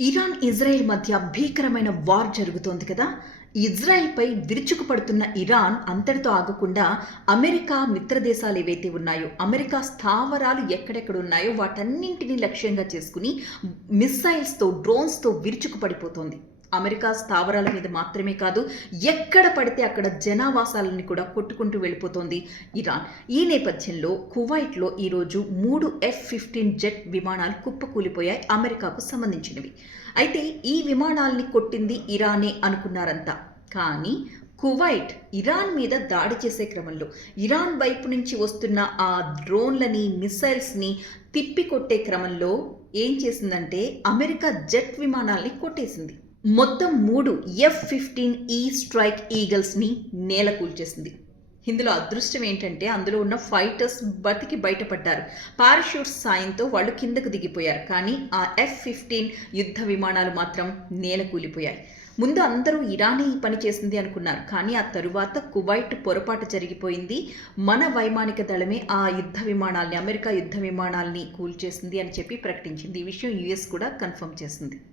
Iran, Israel మధ్య భీకరమైన war జరుగుతోంది కదా! ఇజ్రాయెల్‌పై విరుచుకుపడుతున్న ఇరాన్ అంతటితో ఆగకుండా అమెరికా మిత్రదేశాలు ఏవైతే ఉన్నాయో, అమెరికా స్థావరాలు ఎక్కడెక్కడున్నాయో వాటన్నింటిని లక్ష్యంగా చేసుకుని మిస్సైల్స్‌తో, డ్రోన్స్‌తో విరుచుకుపడిపోతోంది. అమెరికా స్థావరాల మీద మాత్రమే కాదు, ఎక్కడ పడితే అక్కడ జనావాసాలని కూడా కొట్టుకుంటూ వెళ్ళిపోతోంది ఇరాన్. ఈ నేపథ్యంలో కువైట్‌లో ఈరోజు 3 F-15 జెట్ విమానాలు కుప్పకూలిపోయాయి అమెరికాకు సంబంధించినవి. అయితే ఈ విమానాల్ని కొట్టింది ఇరానే అనుకున్నారంతా. కానీ కువైట్ ఇరాన్ మీద దాడి చేసే క్రమంలో ఇరాన్ వైపు నుంచి వస్తున్న ఆ డ్రోన్లని, మిస్సైల్స్‌ని తిప్పికొట్టే క్రమంలో ఏం చేసిందంటే అమెరికా జెట్ విమానాల్ని కొట్టేసింది. మొత్తం 3 F-15E స్ట్రైక్ ఈగల్స్‌ని నేలకూల్చేసింది. ఇందులో అదృష్టం ఏంటంటే అందులో ఉన్న ఫైటర్స్ బతికి బయటపడ్డారు. పారాషూట్స్ సాయంతో వాళ్ళు కిందకు దిగిపోయారు. కానీ ఆ F-15 యుద్ధ విమానాలు మాత్రం నేలకూలిపోయాయి. ముందు అందరూ ఇరానే ఈ పని చేసింది అనుకున్నారు. కానీ ఆ తరువాత కువైట్ పొరపాటు జరిగిపోయింది. మన వైమానిక దళమే ఆ యుద్ధ విమానాల్ని, అమెరికా యుద్ధ విమానాల్ని కూల్చేసింది అని చెప్పి ప్రకటించింది. ఈ విషయం యుఎస్ కూడా కన్ఫర్మ్ చేసింది.